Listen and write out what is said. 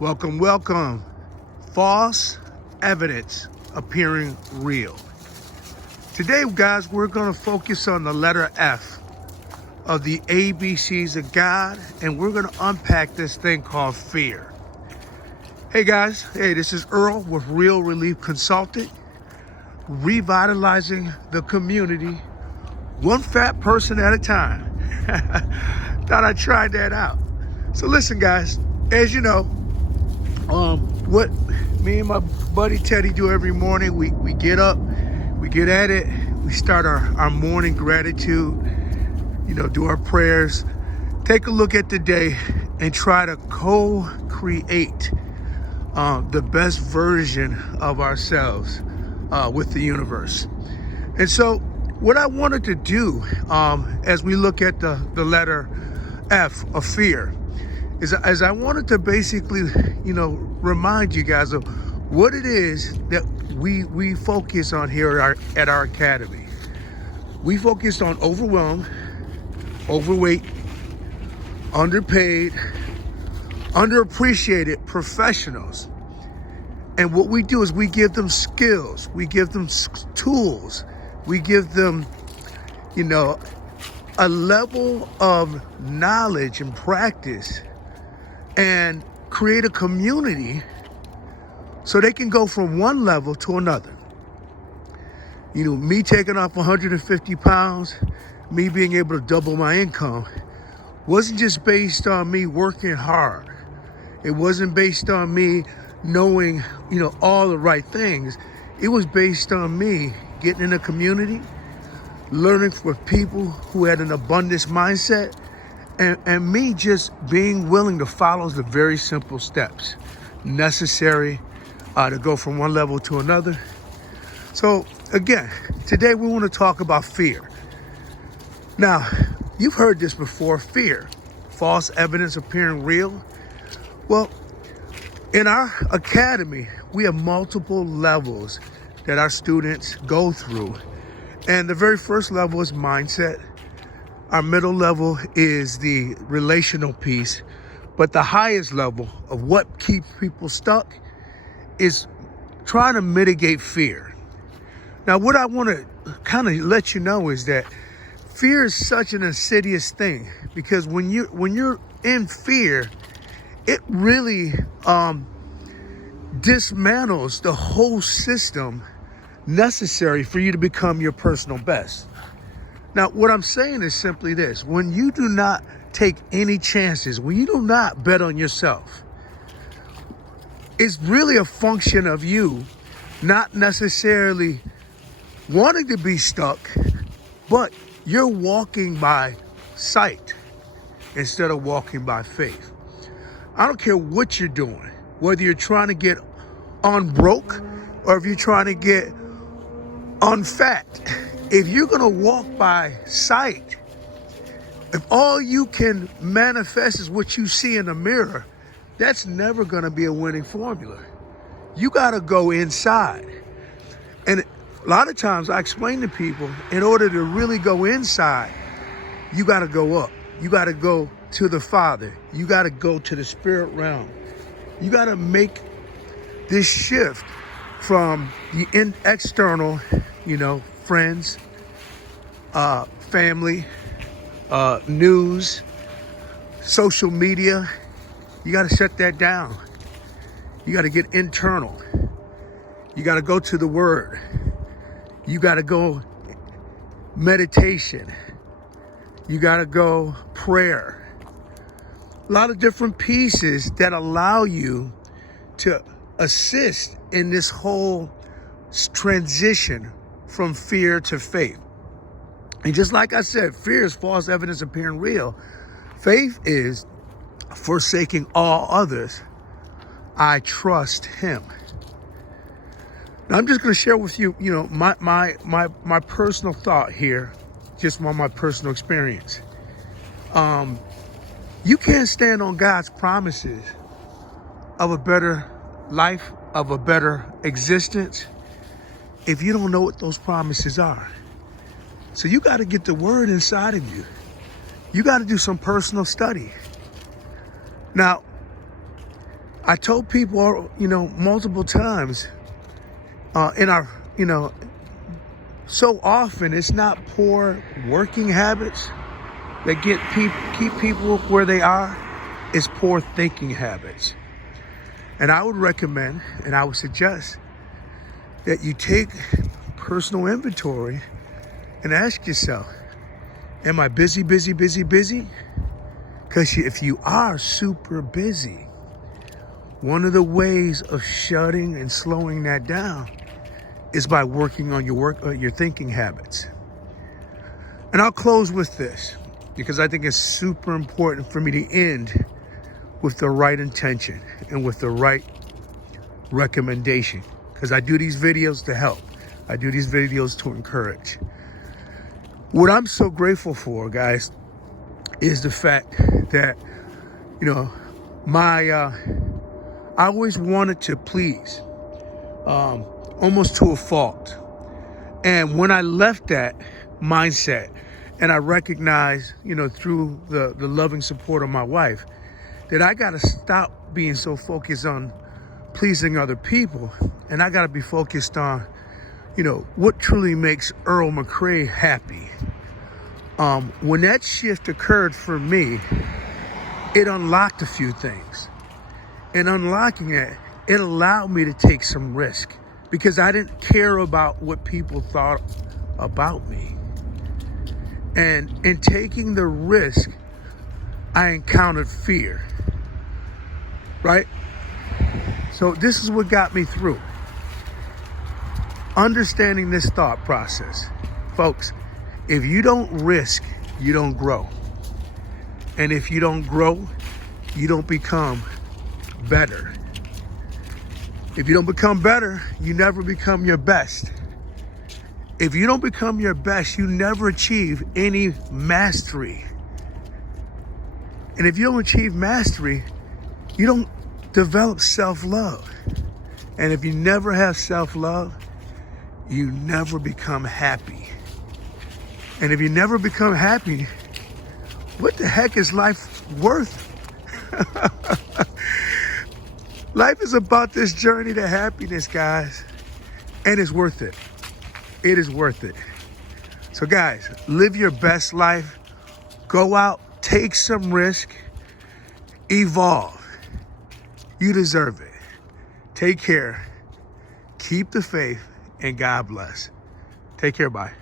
Welcome, welcome. False evidence appearing real. Today, guys, we're going to focus on the letter F of the ABCs of God, and we're going to unpack this thing called fear. Hey, guys. Hey, this is Earl with Real Relief Consulting, revitalizing the community one fat person at a time. Thought I'd try that out. So listen, guys, as you know, what me and my buddy Teddy do every morning, we get up, we get at it, we start our morning gratitude, do our prayers, take a look at the day, and try to co-create the best version of ourselves with the universe. And so what I wanted to do as we look at the letter F of fear is I wanted to basically, remind you guys of what it is that we focus on here at our academy. We focus on overwhelmed, overweight, underpaid, underappreciated professionals. And what we do is we give them skills, we give them tools, we give them, a level of knowledge and practice, and create a community so they can go from one level to another. Me taking off 150 pounds, me being able to double my income, wasn't just based on me working hard. It wasn't based on me knowing, all the right things. It was based on me getting in a community, learning from people who had an abundance mindset, and me just being willing to follow the very simple steps necessary to go from one level to another. So again, today we want to talk about fear. Now, you've heard this before, fear, false evidence appearing real. Well, in our academy, we have multiple levels that our students go through. And the very first level is mindset. Our middle level is the relational piece. But the highest level of what keeps people stuck is trying to mitigate fear. Now, what I want to kind of let you know is that fear is such an insidious thing, because when you're in fear, it really dismantles the whole system necessary for you to become your personal best. Now, what I'm saying is simply this: when you do not take any chances, when you do not bet on yourself, it's really a function of you not necessarily wanting to be stuck, but you're walking by sight instead of walking by faith. I don't care what you're doing, whether you're trying to get on broke or if you're trying to get on fat. If you're going to walk by sight, if all you can manifest is what you see in the mirror, that's never going to be a winning formula. You got to go inside. And a lot of times I explain to people, in order to really go inside, you got to go up. You got to go to the Father. You got to go to the spirit realm. You got to make this shift from the external, friends, family, news, social media. You got to shut that down. You got to get internal. You got to go to the Word. You got to go meditation. You got to go prayer. A lot of different pieces that allow you to assist in this whole transition from fear to faith. And just like I said, fear is false evidence appearing real. Faith is forsaking all others. I trust Him. Now, I'm just going to share with you, my personal thought here, just on my personal experience. You can't stand on God's promises of a better life, of a better existence, if you don't know what those promises are. So you got to get the Word inside of you. You got to do some personal study. Now, I told people, multiple times in our, so often it's not poor working habits that keep people where they are. It's poor thinking habits. And I would recommend, and I would suggest that you take personal inventory and ask yourself, am I busy? Because if you are super busy, one of the ways of shutting and slowing that down is by working on your thinking habits. And I'll close with this because I think it's super important for me to end with the right intention and with the right recommendation, because I do these videos to help. I do these videos to encourage. What I'm so grateful for, guys, is the fact that, I always wanted to please, almost to a fault. And when I left that mindset and I recognized, through the loving support of my wife, that I got to stop being so focused on pleasing other people. And I got to be focused on, what truly makes Earl McCray happy. When that shift occurred for me, it unlocked a few things. And unlocking it allowed me to take some risk because I didn't care about what people thought about me. And in taking the risk, I encountered fear, right? So this is what got me through. Understanding this thought process. Folks, if you don't risk, you don't grow. And if you don't grow, you don't become better. If you don't become better, you never become your best. If you don't become your best, you never achieve any mastery. And if you don't achieve mastery, you don't develop self-love. And if you never have self-love, you never become happy. And if you never become happy, what the heck is life worth? Life is about this journey to happiness, guys. And it's worth it. It is worth it. So guys, live your best life. Go out, take some risk, evolve. You deserve it. Take care. Keep the faith, and God bless. Take care. Bye.